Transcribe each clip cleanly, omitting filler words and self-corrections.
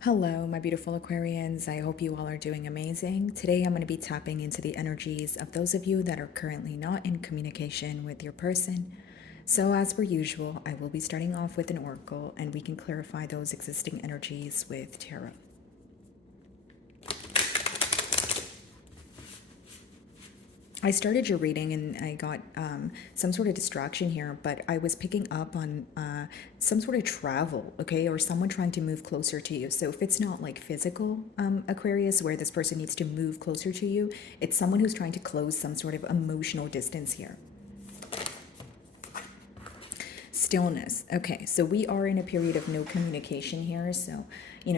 Hello, my beautiful Aquarians. I hope you all are doing amazing. Today, I'm going to be tapping into the energies of those of you that are currently not in communication with your person. So, as per usual, I will be starting off with an oracle and we can clarify those existing energies with tarot. I started your reading and I got some sort of distraction here, but I was picking up on some sort of travel, okay, or someone trying to move closer to you. So if it's not like physical Aquarius, where this person needs to move closer to you, it's someone who's trying to close some sort of emotional distance here. Stillness. Okay, so we are in a period of no communication here. So,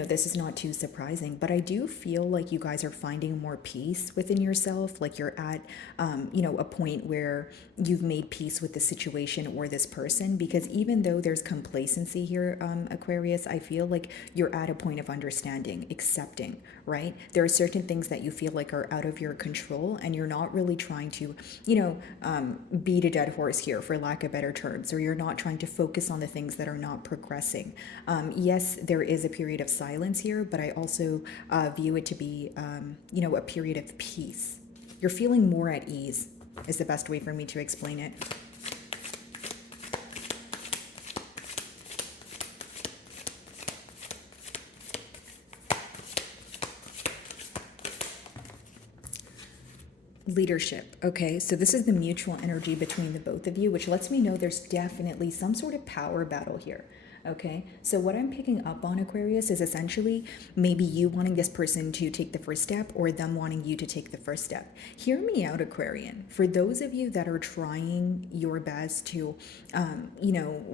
this is not too surprising, but I do feel like you guys are finding more peace within yourself. Like you're at, a point where you've made peace with the situation or this person. Because even though there's complacency here, Aquarius, I feel like you're at a point of understanding, accepting, right? There are certain things that you feel like are out of your control, and you're not really trying to, beat a dead horse here, for lack of better terms, or you're not trying to focus on the things that are not progressing. Yes, there is a period of silence here, but I also view it to be, a period of peace. You're feeling more at ease, is the best way for me to explain it. Leadership. Okay, so this is the mutual energy between the both of you, which lets me know there's definitely some sort of power battle here. Okay, so what I'm picking up on, Aquarius, is essentially maybe you wanting this person to take the first step or them wanting you to take the first step. Hear me out, Aquarian. For those of you that are trying your best to,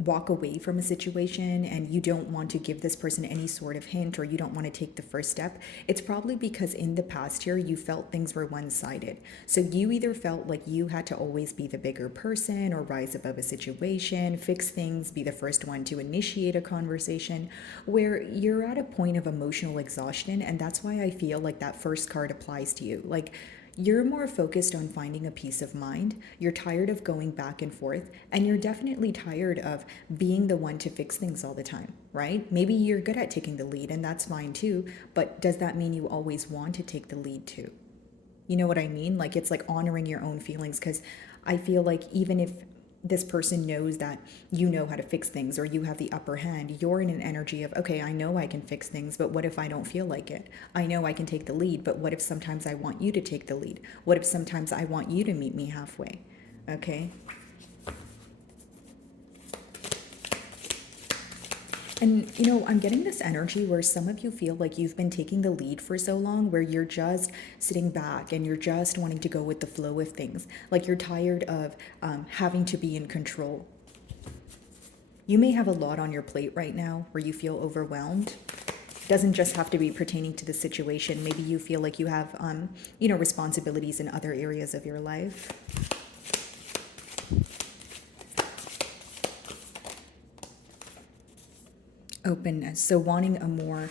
walk away from a situation and you don't want to give this person any sort of hint, or you don't want to take the first step, it's probably because in the past here you felt things were one sided. So you either felt like you had to always be the bigger person or rise above a situation, fix things, be the first one to initiate a conversation, where you're at a point of emotional exhaustion. And that's why I feel like that first card applies to you. Like, you're more focused on finding a peace of mind. You're tired of going back and forth, and you're definitely tired of being the one to fix things all the time, right? Maybe you're good at taking the lead, and that's fine too, but does that mean you always want to take the lead too? You know what I mean? Like, it's like honoring your own feelings, because I feel like even if this person knows that you know how to fix things or you have the upper hand, you're in an energy of, okay, I know I can fix things, but what if I don't feel like it? I know I can take the lead, but what if sometimes I want you to take the lead? What if sometimes I want you to meet me halfway? Okay. And, I'm getting this energy where some of you feel like you've been taking the lead for so long, where you're just sitting back and you're just wanting to go with the flow of things. Like you're tired of having to be in control. You may have a lot on your plate right now where you feel overwhelmed. It doesn't just have to be pertaining to the situation. Maybe you feel like you have, responsibilities in other areas of your life. Openness. So wanting a more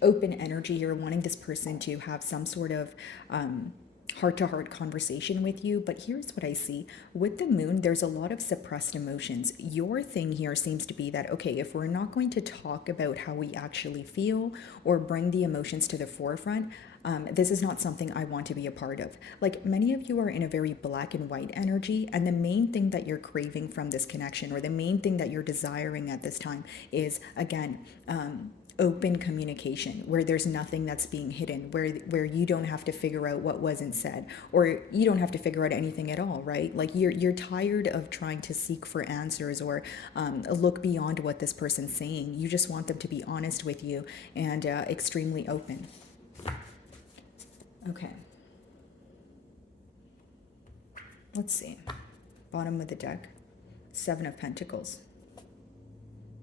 open energy, you're wanting this person to have some sort of heart to heart conversation with you. But here's what I see with the moon: there's a lot of suppressed emotions. Your thing here seems to be that, okay, if we're not going to talk about how we actually feel or bring the emotions to the forefront, this is not something I want to be a part of. Like, many of you are in a very black and white energy, and the main thing that you're craving from this connection, or the main thing that you're desiring at this time, is again, open communication, where there's nothing that's being hidden, where you don't have to figure out what wasn't said, or you don't have to figure out anything at all, right? Like, you're tired of trying to seek for answers, or look beyond what this person's saying. You just want them to be honest with you and extremely open. Okay, let's see. Bottom of the deck, Seven of Pentacles,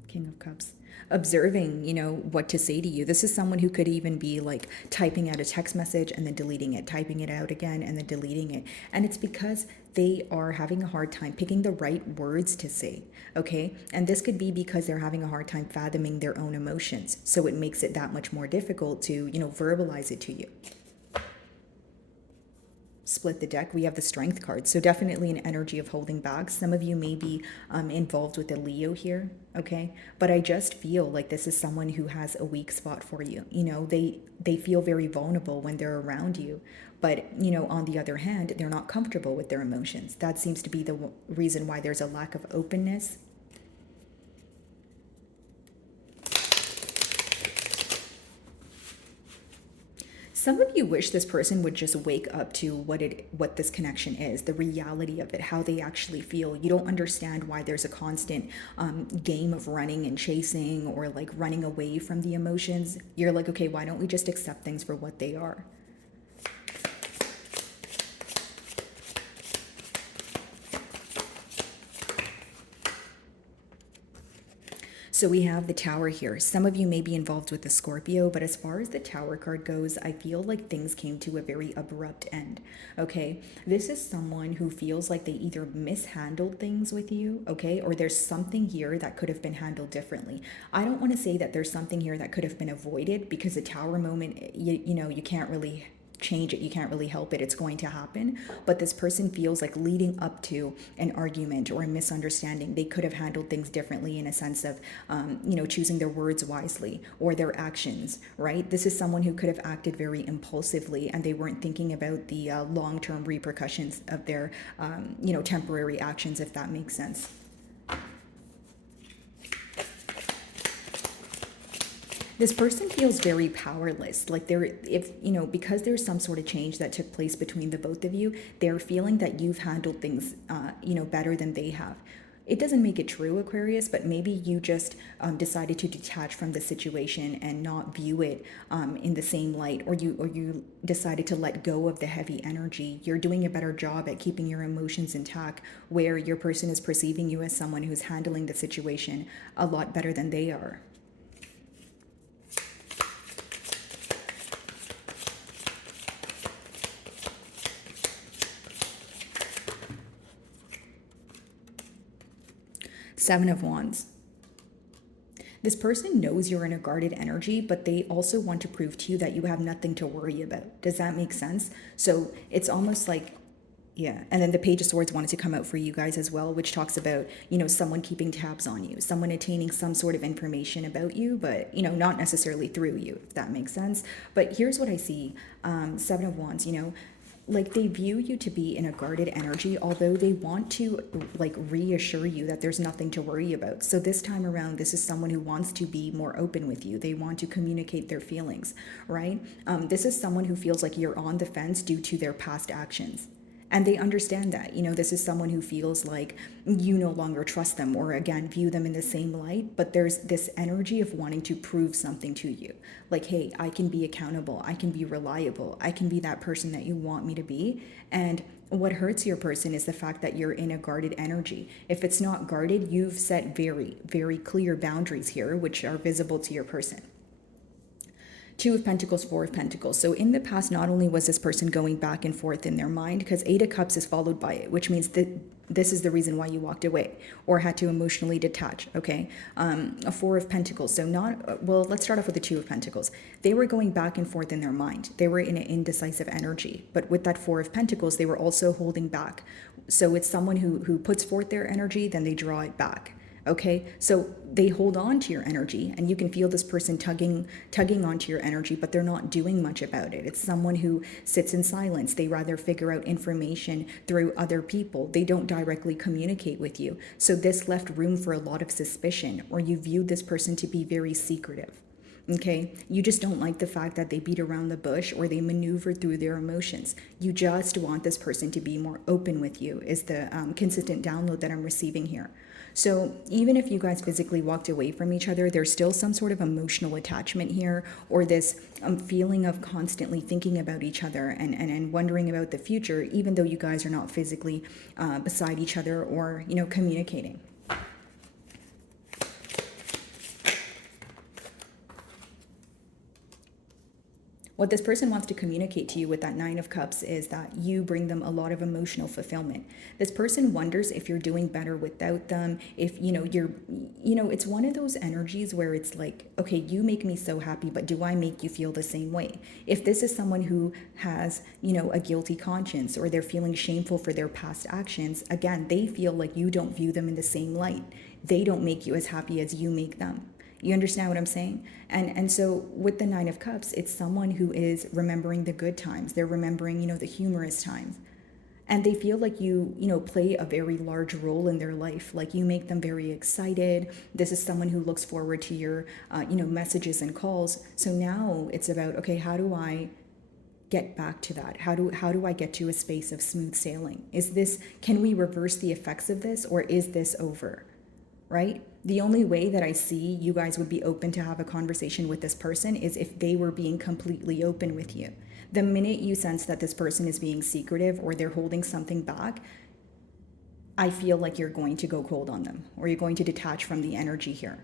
King of Cups. Observing, what to say to you. This is someone who could even be like typing out a text message and then deleting it, typing it out again and then deleting it. And it's because they are having a hard time picking the right words to say, okay? And this could be because they're having a hard time fathoming their own emotions. So it makes it that much more difficult to, verbalize it to you. split the deck, we have the Strength card. So definitely an energy of holding back. Some of you may be involved with a Leo here, okay? But I just feel like this is someone who has a weak spot for you. You know, they feel very vulnerable when they're around you. But, you know, on the other hand, they're not comfortable with their emotions. That seems to be the reason why there's a lack of openness. Some of you wish this person would just wake up to what this connection is, the reality of it, how they actually feel. You don't understand why there's a constant game of running and chasing, or like running away from the emotions. You're like, okay, why don't we just accept things for what they are? So we have the Tower here. Some of you may be involved with the Scorpio, but as far as the Tower card goes, I feel like things came to a very abrupt end, okay? This is someone who feels like they either mishandled things with you, okay? Or there's something here that could have been handled differently. I don't want to say that there's something here that could have been avoided, because the Tower moment, you know, you can't really change it, you can't really help it, it's going to happen. But this person feels like leading up to an argument or a misunderstanding, they could have handled things differently, in a sense of you know, choosing their words wisely, or their actions, right? This is someone who could have acted very impulsively, and they weren't thinking about the long-term repercussions of their you know, temporary actions, if that makes sense. This person feels very powerless, like they're, if you know, because there's some sort of change that took place between the both of you, they're feeling that you've handled things you know, better than they have. It doesn't make it true, Aquarius, but maybe you just decided to detach from the situation and not view it in the same light, or you decided to let go of the heavy energy. You're doing a better job at keeping your emotions intact, where your person is perceiving you as someone who's handling the situation a lot better than they are. Seven of Wands. This person knows you're in a guarded energy, but they also want to prove to you that you have nothing to worry about. Does that make sense? So it's almost like, yeah. And then the Page of Swords wanted to come out for you guys as well, which talks about, you know, someone keeping tabs on you, someone attaining some sort of information about you, but, you know, not necessarily through you, if that makes sense. But here's what I see. Seven of Wands, you know, like they view you to be in a guarded energy, although they want to like reassure you that there's nothing to worry about. So this time around, this is someone who wants to be more open with you. They want to communicate their feelings, right? This is someone who feels like you're on the fence due to their past actions. And they understand that. You know, this is someone who feels like you no longer trust them, or again, view them in the same light. But there's this energy of wanting to prove something to you. Like, hey, I can be accountable. I can be reliable. I can be that person that you want me to be. And what hurts your person is the fact that you're in a guarded energy. If it's not guarded, you've set very, very clear boundaries here, which are visible to your person. Two of Pentacles, Four of Pentacles. So in the past, not only was this person going back and forth in their mind, because Eight of Cups is followed by it, which means that this is the reason why you walked away or had to emotionally detach, okay? A Four of Pentacles. So not, well, let's start off with the Two of Pentacles. They were going back and forth in their mind. They were in an indecisive energy. But with that Four of Pentacles, they were also holding back. So it's someone who puts forth their energy, then they draw it back. Okay, so they hold on to your energy, and you can feel this person tugging onto your energy, but they're not doing much about it. It's someone who sits in silence. They rather figure out information through other people. They don't directly communicate with you. So this left room for a lot of suspicion, or you viewed this person to be very secretive. Okay, you just don't like the fact that they beat around the bush, or they maneuver through their emotions. You just want this person to be more open with you, is the consistent download that I'm receiving here. So even if you guys physically walked away from each other, there's still some sort of emotional attachment here, or this feeling of constantly thinking about each other and wondering about the future, even though you guys are not physically beside each other or, you know, communicating. What this person wants to communicate to you with that Nine of Cups is that you bring them a lot of emotional fulfillment. This person wonders if you're doing better without them, if, it's one of those energies where it's like, okay, you make me so happy, but do I make you feel the same way? If this is someone who has, a guilty conscience, or they're feeling shameful for their past actions, again, they feel like you don't view them in the same light. They don't make you as happy as you make them. You understand what I'm saying? And so with the Nine of Cups, it's someone who is remembering the good times. They're remembering, the humorous times. And they feel like you play a very large role in their life. Like you make them very excited. This is someone who looks forward to your, messages and calls. So now it's about, okay, how do I get back to that? How do I get to a space of smooth sailing? Can we reverse the effects of this, or is this over? Right? The only way that I see you guys would be open to have a conversation with this person is if they were being completely open with you. The minute you sense that this person is being secretive or they're holding something back, I feel like you're going to go cold on them, or you're going to detach from the energy here.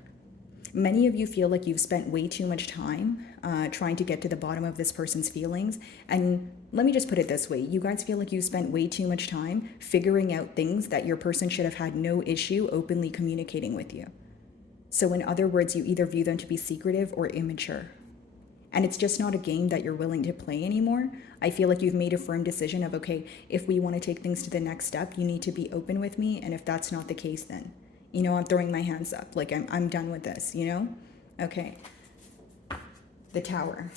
Many of you feel like you've spent way too much time trying to get to the bottom of this person's feelings. And let me just put it this way. You guys feel like you spent way too much time figuring out things that your person should have had no issue openly communicating with you. So in other words, you either view them to be secretive or immature. And it's just not a game that you're willing to play anymore. I feel like you've made a firm decision of, okay, if we want to take things to the next step, you need to be open with me. And if that's not the case, then I'm throwing my hands up. Like, I'm done with this, Okay. The Tower.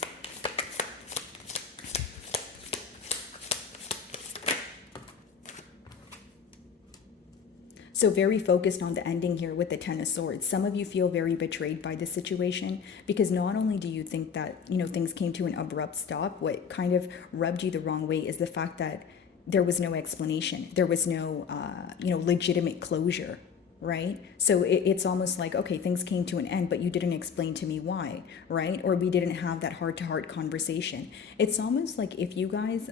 So very focused on the ending here with the Ten of Swords. Some of you feel very betrayed by this situation, because not only do you think that, things came to an abrupt stop, what kind of rubbed you the wrong way is the fact that there was no explanation. There was no, legitimate closure. Right? So it's almost like, okay, things came to an end, but you didn't explain to me why, right? Or we didn't have that heart-to-heart conversation. It's almost like if you guys,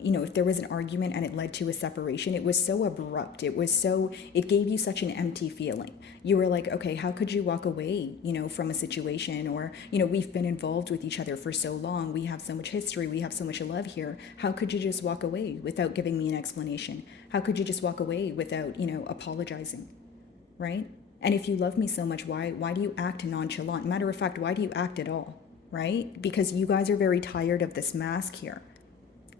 if there was an argument and it led to a separation, it was so abrupt. It gave you such an empty feeling. You were like, okay, how could you walk away, from a situation? Or, we've been involved with each other for so long. We have so much history. We have so much love here. How could you just walk away without giving me an explanation? How could you just walk away without, apologizing? Right? And if you love me so much, why do you act nonchalant? Matter of fact, why do you act at all? Right? Because you guys are very tired of this mask here.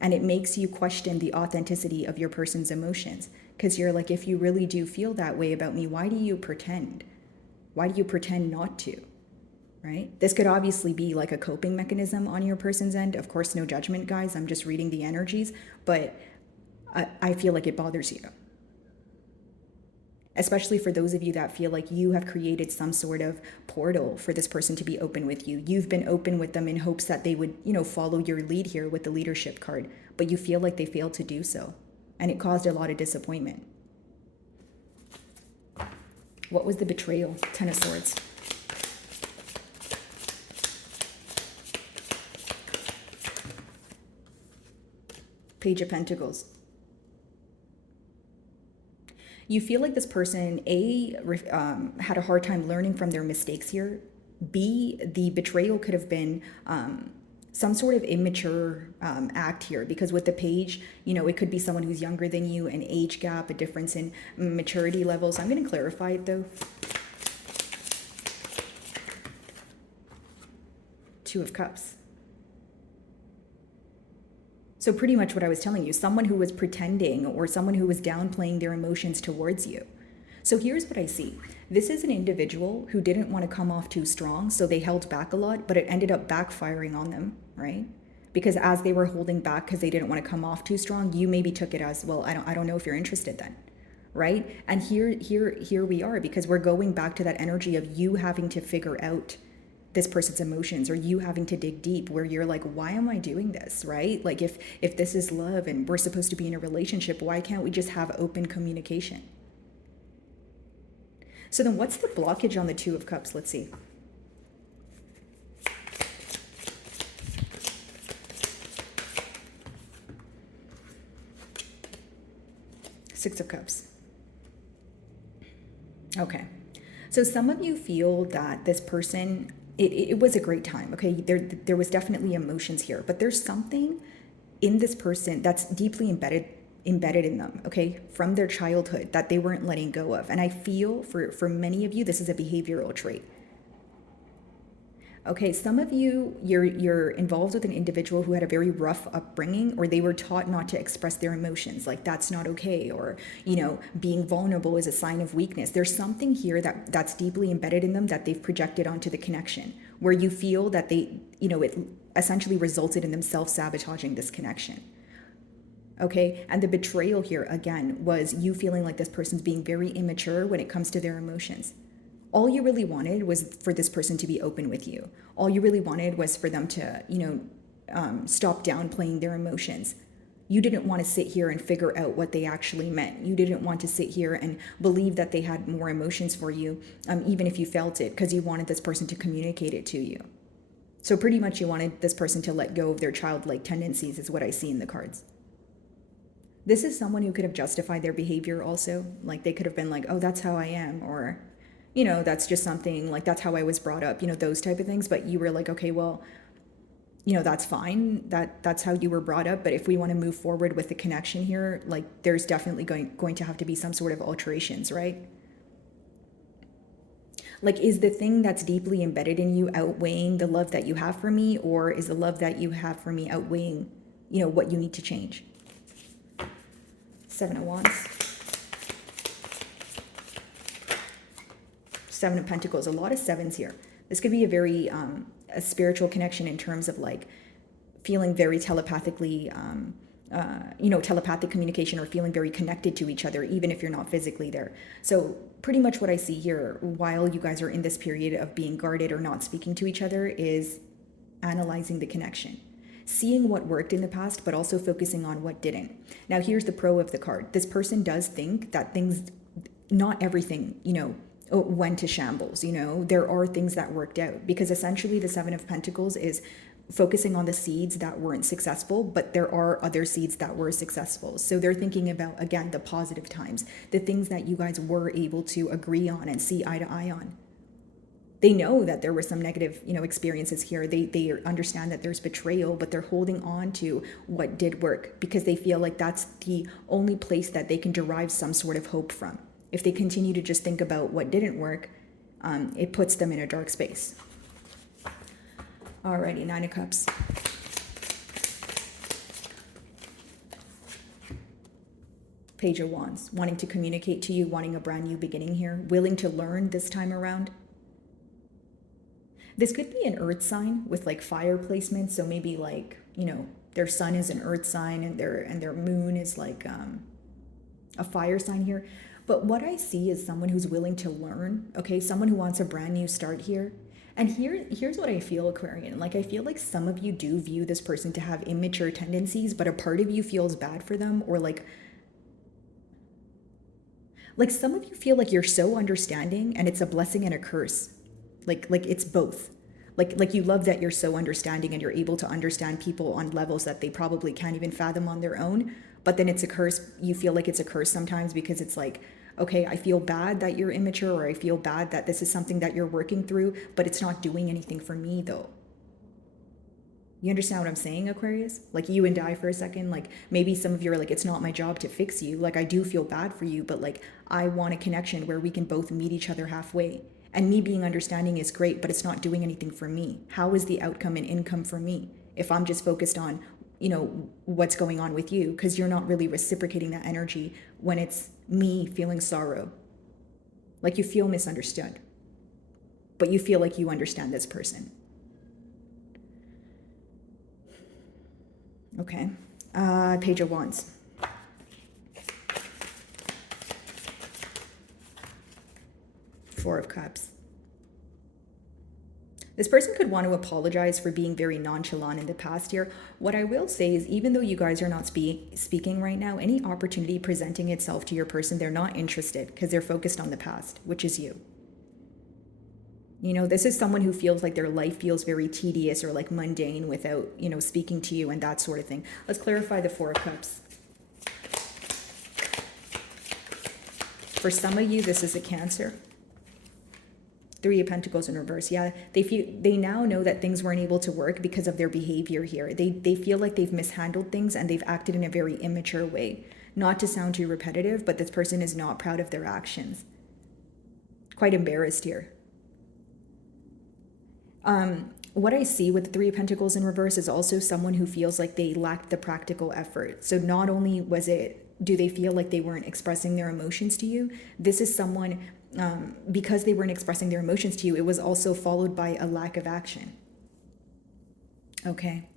And it makes you question the authenticity of your person's emotions. Because you're like, if you really do feel that way about me, why do you pretend? Why do you pretend not to? Right? This could obviously be like a coping mechanism on your person's end. Of course, no judgment, guys. I'm just reading the energies. But I feel like it bothers you. Especially for those of you that feel like you have created some sort of portal for this person to be open with you. You've been open with them in hopes that they would, follow your lead here with the leadership card, but you feel like they failed to do so. And it caused a lot of disappointment. What was the betrayal? Ten of Swords. Page of Pentacles. You feel like this person, A, had a hard time learning from their mistakes here. B, the betrayal could have been some sort of immature act here, because with the page, it could be someone who's younger than you, an age gap, a difference in maturity levels. I'm going to clarify it though. Two of Cups. So pretty much what I was telling you, someone who was pretending or someone who was downplaying their emotions towards you. So here's what I see. This is an individual who didn't want to come off too strong, so they held back a lot, but it ended up backfiring on them, right? Because as they were holding back because they didn't want to come off too strong, you maybe took it as, well, I don't know if you're interested then, right? And here we are, because we're going back to that energy of you having to figure out this person's emotions, or you having to dig deep, where you're like, why am I doing this, right? Like if this is love and we're supposed to be in a relationship, why can't we just have open communication? So then what's the blockage on the Two of Cups? Let's see. Six of Cups. Okay. So some of you feel that this person it was a great time. Okay, there was definitely emotions here, but there's something in this person that's deeply embedded in them, okay, from their childhood that they weren't letting go of. And I feel for many of you, this is a behavioral trait. Okay, some of you, you're involved with an individual who had a very rough upbringing, or they were taught not to express their emotions, like that's not okay, or being vulnerable is a sign of weakness. There's something here that's deeply embedded in them that they've projected onto the connection, where you feel that it essentially resulted in them self-sabotaging this connection. Okay, and the betrayal here again was you feeling like this person's being very immature when it comes to their emotions. All you really wanted was for this person to be open with you. All you really wanted was for them to, stop downplaying their emotions. You didn't want to sit here and figure out what they actually meant. You didn't want to sit here and believe that they had more emotions for you, even if you felt it, because you wanted this person to communicate it to you. So pretty much you wanted this person to let go of their childlike tendencies, is what I see in the cards. This is someone who could have justified their behavior also. Like they could have been like, oh, that's how I am, or that's just something, like that's how I was brought up, those type of things. But you were like, okay, well, that's fine. That's how you were brought up. But if we want to move forward with the connection here, like there's definitely going to have to be some sort of alterations, right? Like, is the thing that's deeply embedded in you outweighing the love that you have for me, or is the love that you have for me outweighing, what you need to change? 7 of Wands. 7 of Pentacles, a lot of sevens here. This could be a very a spiritual connection in terms of like feeling very telepathically, telepathic communication, or feeling very connected to each other, even if you're not physically there. So pretty much what I see here while you guys are in this period of being guarded or not speaking to each other is analyzing the connection. Seeing what worked in the past, but also focusing on what didn't. Now, here's the pro of the card. This person does think that not everything, went to shambles. There are things that worked out, because essentially the 7 of Pentacles is focusing on the seeds that weren't successful, but there are other seeds that were successful. So they're thinking about, again, the positive times, the things that you guys were able to agree on and see eye to eye on. They know that there were some negative, experiences here. They understand that there's betrayal, but they're holding on to what did work, because they feel like that's the only place that they can derive some sort of hope from. If they continue to just think about what didn't work, it puts them in a dark space. Alrighty, 9 of Cups. Page of Wands, wanting to communicate to you, wanting a brand new beginning here, willing to learn this time around. This could be an earth sign with like fire placement. So maybe like, their sun is an earth sign and their moon is like a fire sign here. But what I see is someone who's willing to learn, okay? Someone who wants a brand new start here. And here's what I feel, Aquarian. Like, I feel like some of you do view this person to have immature tendencies, but a part of you feels bad for them, or like some of you feel like you're so understanding and it's a blessing and a curse. Like it's both. Like you love that you're so understanding and you're able to understand people on levels that they probably can't even fathom on their own. But then it's a curse. You feel like it's a curse sometimes, because it's like, okay, I feel bad that you're immature, or I feel bad that this is something that you're working through, but it's not doing anything for me though. You understand what I'm saying, Aquarius? Like you and I for a second, like maybe some of you are like, it's not my job to fix you. Like I do feel bad for you, but like I want a connection where we can both meet each other halfway. And me being understanding is great, but it's not doing anything for me. How is the outcome and income for me if I'm just focused on, what's going on with you? Because you're not really reciprocating that energy when it's me feeling sorrow. Like you feel misunderstood, but you feel like you understand this person. Okay. Page of Wands. Four of Cups. This person could want to apologize for being very nonchalant in the past year. What I will say is, even though you guys are not speaking right now, any opportunity presenting itself to your person, they're not interested because they're focused on the past, which is you. This is someone who feels like their life feels very tedious or like mundane without, speaking to you and that sort of thing. Let's clarify the Four of Cups. For some of you, this is a Cancer. Three of Pentacles in reverse. Yeah, they now know that things weren't able to work because of their behavior here. They feel like they've mishandled things and they've acted in a very immature way. Not to sound too repetitive, but this person is not proud of their actions. Quite embarrassed here. What I see with the Three of Pentacles in reverse is also someone who feels like they lacked the practical effort. So not only do they feel like they weren't expressing their emotions to you, this is someone, because they weren't expressing their emotions to you, it was also followed by a lack of action. Okay.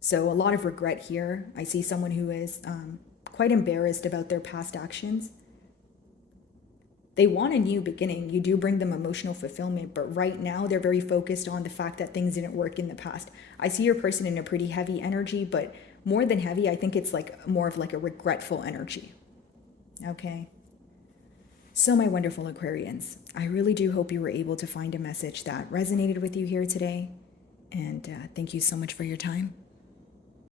So a lot of regret here. I see someone who is quite embarrassed about their past actions. They want a new beginning. You do bring them emotional fulfillment, but right now they're very focused on the fact that things didn't work in the past. I see your person in a pretty heavy energy, but more than heavy, I think it's like more of like a regretful energy. Okay. So my wonderful Aquarians, I really do hope you were able to find a message that resonated with you here today. And thank you so much for your time.